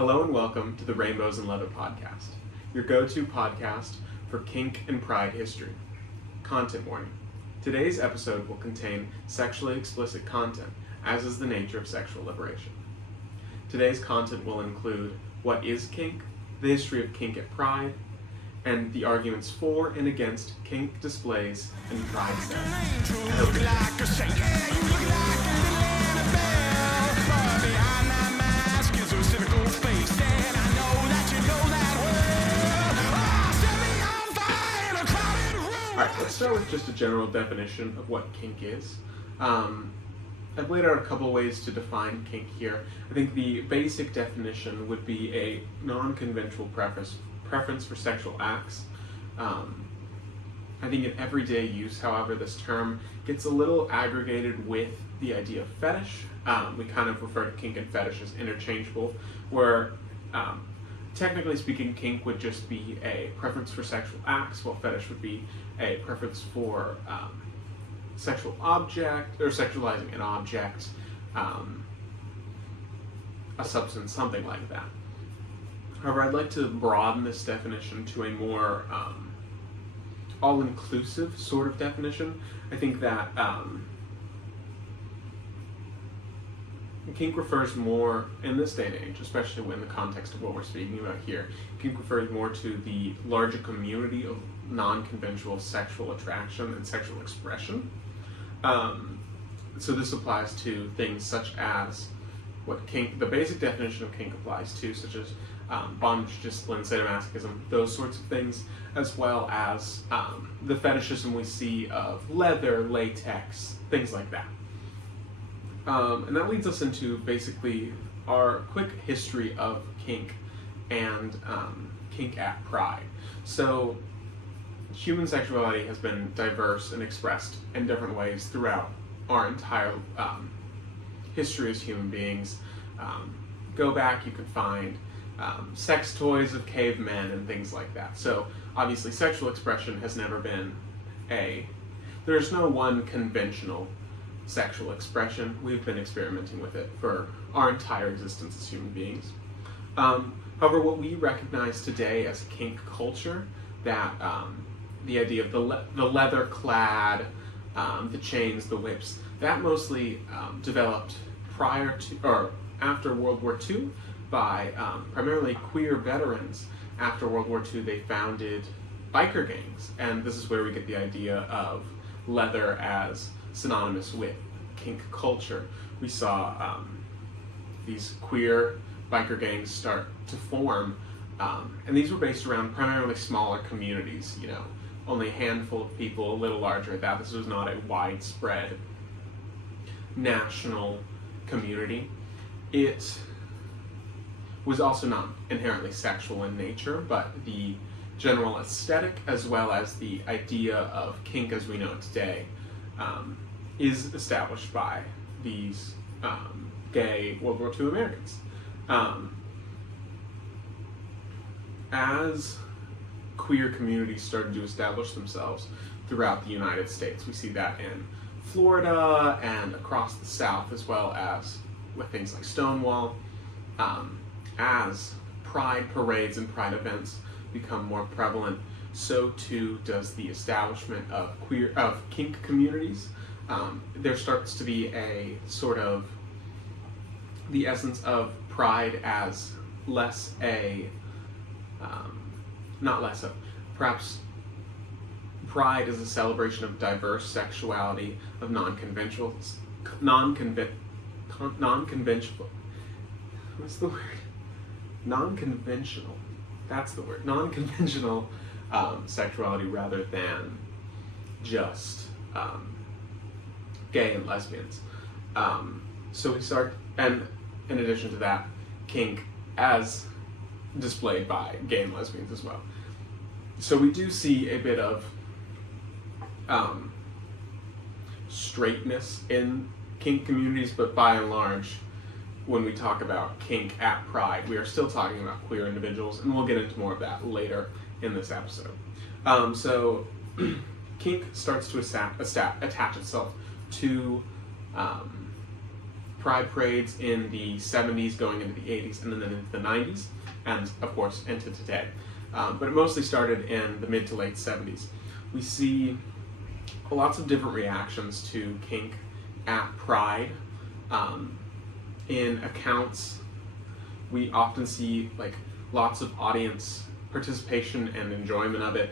Hello and welcome to the Rainbows and Leather podcast, your go-to podcast for kink and pride history. Content warning. Today's episode will contain sexually explicit content, as is the nature of sexual liberation. Today's content will include what is kink, the history of kink at pride, and the arguments for and against kink displays and pride Alright, let's start with just a general definition of what kink is. I've laid out a couple ways to define kink here. I think the basic definition would be a non-conventional preference for sexual acts. I think in everyday use, however, this term gets a little aggregated with the idea of fetish. We kind of refer to kink and fetish as interchangeable, where technically speaking, kink would just be a preference for sexual acts, while fetish would be a preference for sexual object, or sexualizing an object, a substance, something like that. However, I'd like to broaden this definition to a more all-inclusive sort of definition. I think that kink refers more, in this day and age, especially in the context of what we're speaking about here, kink refers more to the larger community of non-conventional sexual attraction and sexual expression. So this applies to things such as what kink, the basic definition of kink applies to, such as bondage, discipline, sadomasochism, those sorts of things, as well as the fetishism we see of leather, latex, things like that. And that leads us into basically our quick history of kink and kink at pride. So human sexuality has been diverse and expressed in different ways throughout our entire history as human beings. Go back, you can find sex toys of cavemen and things like that. So obviously sexual expression has never been there's no one conventional sexual expression. We've been experimenting with it for our entire existence as human beings. However, what we recognize today as kink culture, that the idea of the leather clad, the chains, the whips, that mostly developed prior to or after World War II by primarily queer veterans. After World War II, they founded biker gangs, and this is where we get the idea of leather as synonymous with kink culture. We saw these queer biker gangs start to form, and these were based around primarily smaller communities, only a handful of people, a little larger at that. This was not a widespread national community. It was also not inherently sexual in nature, but the general aesthetic as well as the idea of kink as we know it today is established by these gay World War II Americans. As queer communities started to establish themselves throughout the United States, we see that in Florida and across the South, as well as with things like Stonewall. As pride parades and pride events become more prevalent, so too does the establishment of kink communities. There starts to be a sort of the essence of pride as perhaps pride is a celebration of diverse sexuality, of non-conventional, what's the word? Non-conventional, that's the word. Non-conventional sexuality rather than just gay and lesbians. So we start, and in addition to that, kink as displayed by gay and lesbians as well. So we do see a bit of straightness in kink communities, but by and large, when we talk about kink at pride, we are still talking about queer individuals, and we'll get into more of that later in this episode. So kink starts to attach itself to pride parades in the 70s, going into the 80s, and then into the 90s, and of course into today. But it mostly started in the mid to late 70s. We see lots of different reactions to kink at Pride. In accounts, we often see like lots of audience participation and enjoyment of it.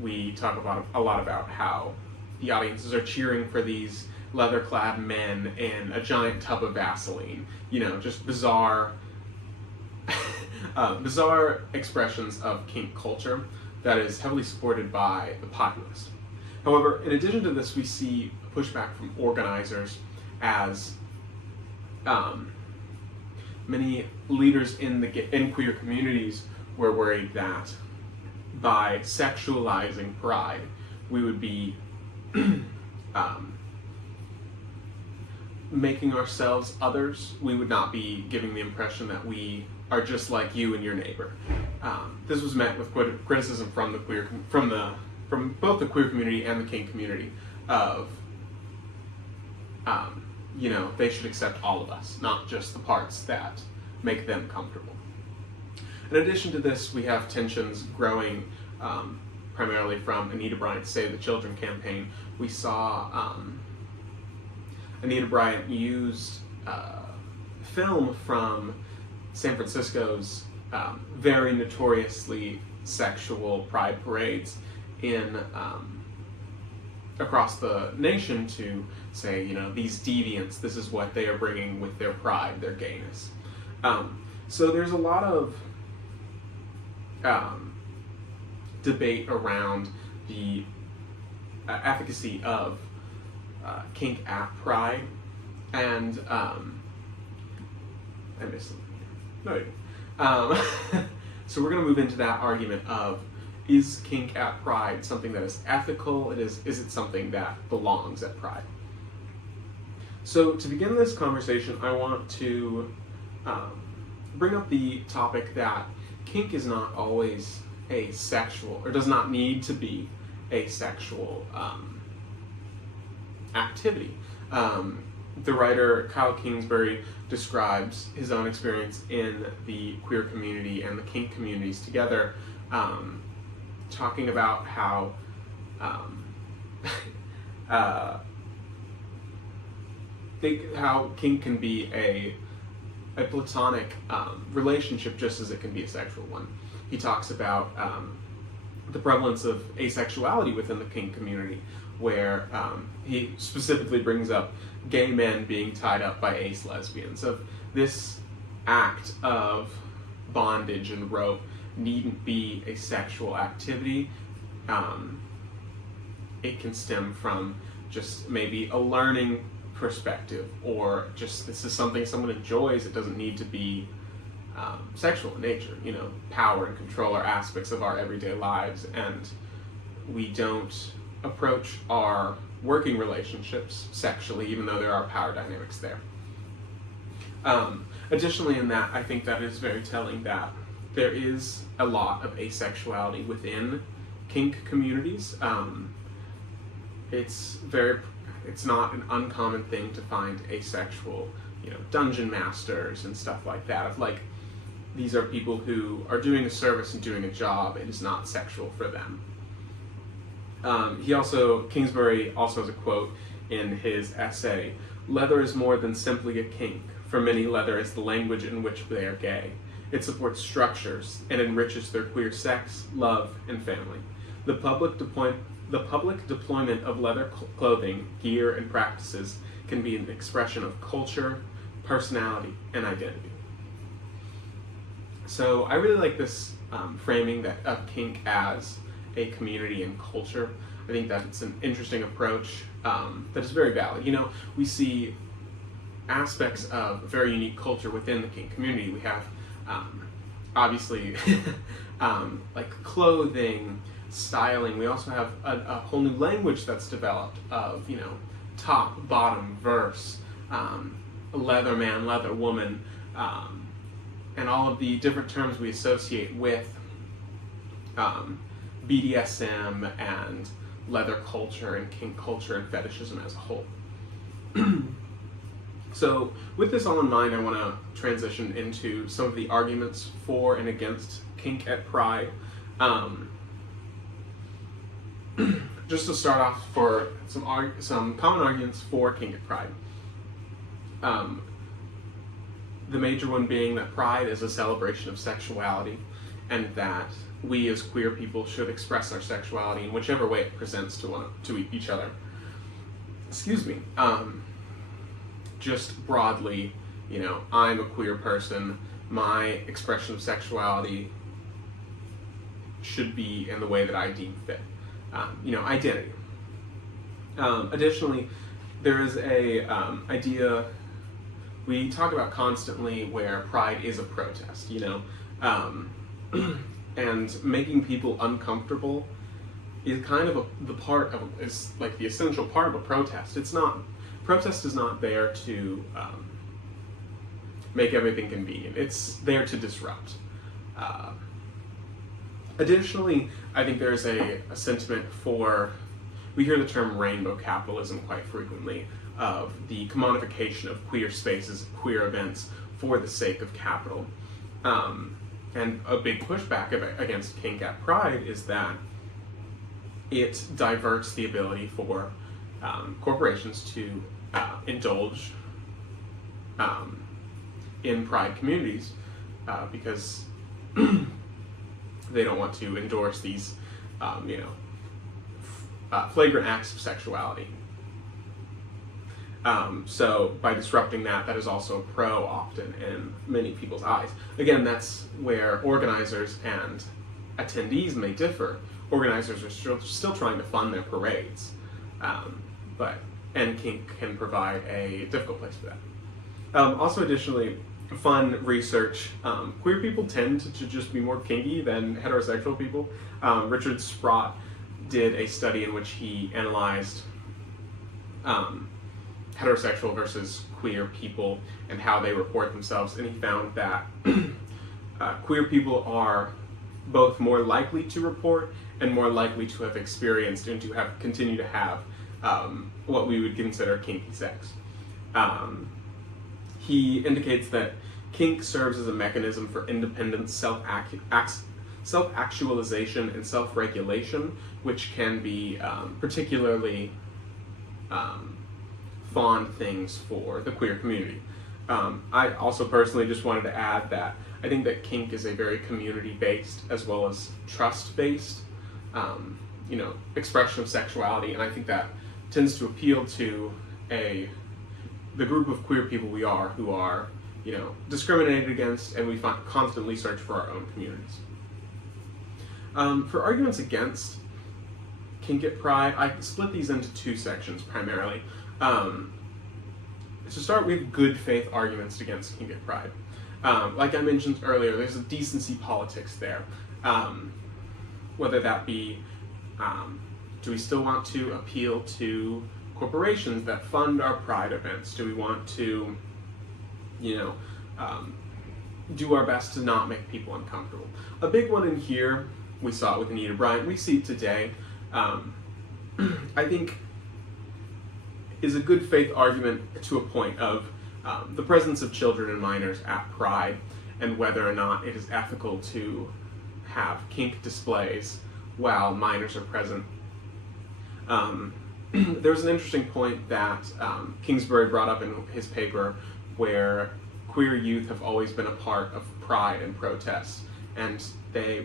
We talk about a lot about how the audiences are cheering for these leather-clad men in a giant tub of Vaseline. You know, just bizarre, bizarre expressions of kink culture that is heavily supported by the populace. However, in addition to this, we see pushback from organizers as many leaders in queer communities were worried that by sexualizing Pride, we would be making ourselves others. We would not be giving the impression that we are just like you and your neighbor. This was met with criticism from from both the queer community and the kink community of, you know, they should accept all of us, not just the parts that make them comfortable. In addition to this, we have tensions growing primarily from Anita Bryant's Save the Children campaign. We saw Anita Bryant used film from San Francisco's very notoriously sexual pride parades in across the nation to say, you know, these deviants, this is what they are bringing with their pride, their gayness. So there's a lot of debate around the efficacy of kink at Pride, and I missed something here. No, so we're going to move into that argument of, is kink at Pride something that is ethical? Is it something that belongs at Pride? So to begin this conversation, I want to bring up the topic that kink is not always a sexual, or does not need to be a sexual activity. The writer Kyle Kingsbury describes his own experience in the queer community and the kink communities together, talking about how how kink can be a platonic relationship just as it can be a sexual one. He talks about the prevalence of asexuality within the kink community, where he specifically brings up gay men being tied up by ace lesbians, of this act of bondage and rope needn't be a sexual activity. It can stem from just maybe a learning perspective, or just this is something someone enjoys. It doesn't need to be sexual in nature. You know, power and control are aspects of our everyday lives, and we don't approach our working relationships sexually, even though there are power dynamics there. Additionally, in that, I think that is very telling that there is a lot of asexuality within kink communities. It's not an uncommon thing to find asexual, you know, dungeon masters and stuff like that. Of like, these are people who are doing a service and doing a job. It is not sexual for them. Kingsbury also has a quote in his essay: "Leather is more than simply a kink. For many, leather is the language in which they are gay. It supports structures and enriches their queer sex, love, and family. The public deployment of leather clothing, gear, and practices can be an expression of culture, personality, and identity." So I really like this framing of kink as a community and culture. I think that it's an interesting approach that is very valid. You know, we see aspects of very unique culture within the kink community. We have obviously like clothing, styling. We also have a whole new language that's developed of, you know, top, bottom, verse, leather man, leather woman, and all of the different terms we associate with BDSM and leather culture and kink culture and fetishism as a whole. So with this all in mind, I want to transition into some of the arguments for and against kink at Pride. Just to start off, for some common arguments for kink at Pride. The major one being that Pride is a celebration of sexuality, and that we as queer people should express our sexuality in whichever way it presents to each other. Excuse me. Just broadly, I'm a queer person. My expression of sexuality should be in the way that I deem fit. Identity. Additionally, there is a idea we talk about constantly where Pride is a protest, and making people uncomfortable is kind of is like the essential part of a protest. Protest is not there to make everything convenient. It's there to disrupt. Additionally, I think there's a sentiment we hear the term rainbow capitalism quite frequently, of the commodification of queer spaces, queer events for the sake of capital. And a big pushback against kink at Pride is that it diverts the ability for corporations to indulge in Pride communities because they don't want to endorse these, flagrant acts of sexuality. So by disrupting that is also pro often in many people's eyes. Again, that's where organizers and attendees may differ. Organizers are still trying to fund their parades, and kink can provide a difficult place for that. Also, additionally, fun research. Queer people tend to just be more kinky than heterosexual people. Richard Sprott did a study in which he analyzed heterosexual versus queer people and how they report themselves, and he found that queer people are both more likely to report and more likely to have experienced and to continue to have what we would consider kinky sex. He indicates that kink serves as a mechanism for independent self-actualization and self-regulation, which can be particularly fond things for the queer community. I also personally just wanted to add that I think that kink is a very community-based as well as trust-based expression of sexuality, and I think that tends to appeal to the group of queer people we are, who are discriminated against, and we constantly search for our own communities. For arguments against kink at Pride, I split these into two sections primarily. To start, we have good faith arguments against kink at Pride. Like I mentioned earlier, there's a decency politics there. Whether that be, do we still want to appeal to corporations that fund our Pride events? Do we want to, do our best to not make people uncomfortable? A big one in here, we saw it with Anita Bryant, we see it today, I think is a good faith argument to a point of the presence of children and minors at Pride, and whether or not it is ethical to have kink displays while minors are present. There's an interesting point that Kingsbury brought up in his paper, where queer youth have always been a part of Pride and protests, and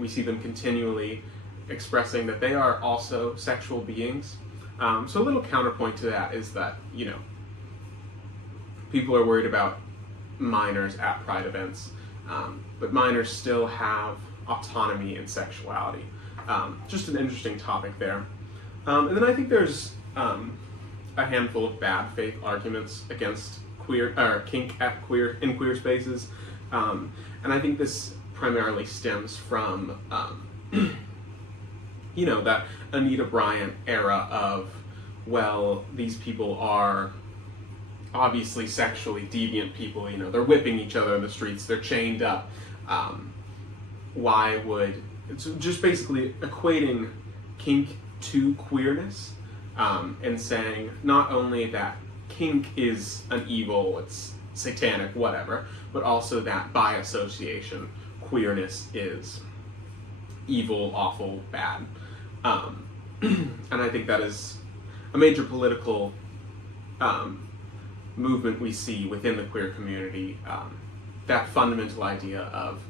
we see them continually expressing that they are also sexual beings. So a little counterpoint to that is that, people are worried about minors at Pride events, but minors still have autonomy and sexuality. Just an interesting topic there. And then I think there's a handful of bad faith arguments against kink in queer spaces, and I think this primarily stems from that Anita Bryant era of, well, these people are obviously sexually deviant people, they're whipping each other in the streets, they're chained up. It's just basically equating kink to queerness, and saying not only that kink is an evil, it's satanic, whatever, but also that by association, queerness is evil, awful, bad. And I think that is a major political movement we see within the queer community, that fundamental idea of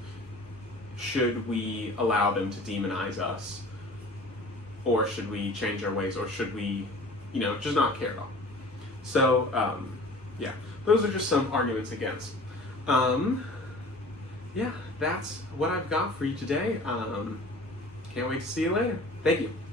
should we allow them to demonize us, or should we change our ways, or should we, just not care at all. So, yeah, those are just some arguments against. Yeah, that's what I've got for you today. Can't wait to see you later. Thank you.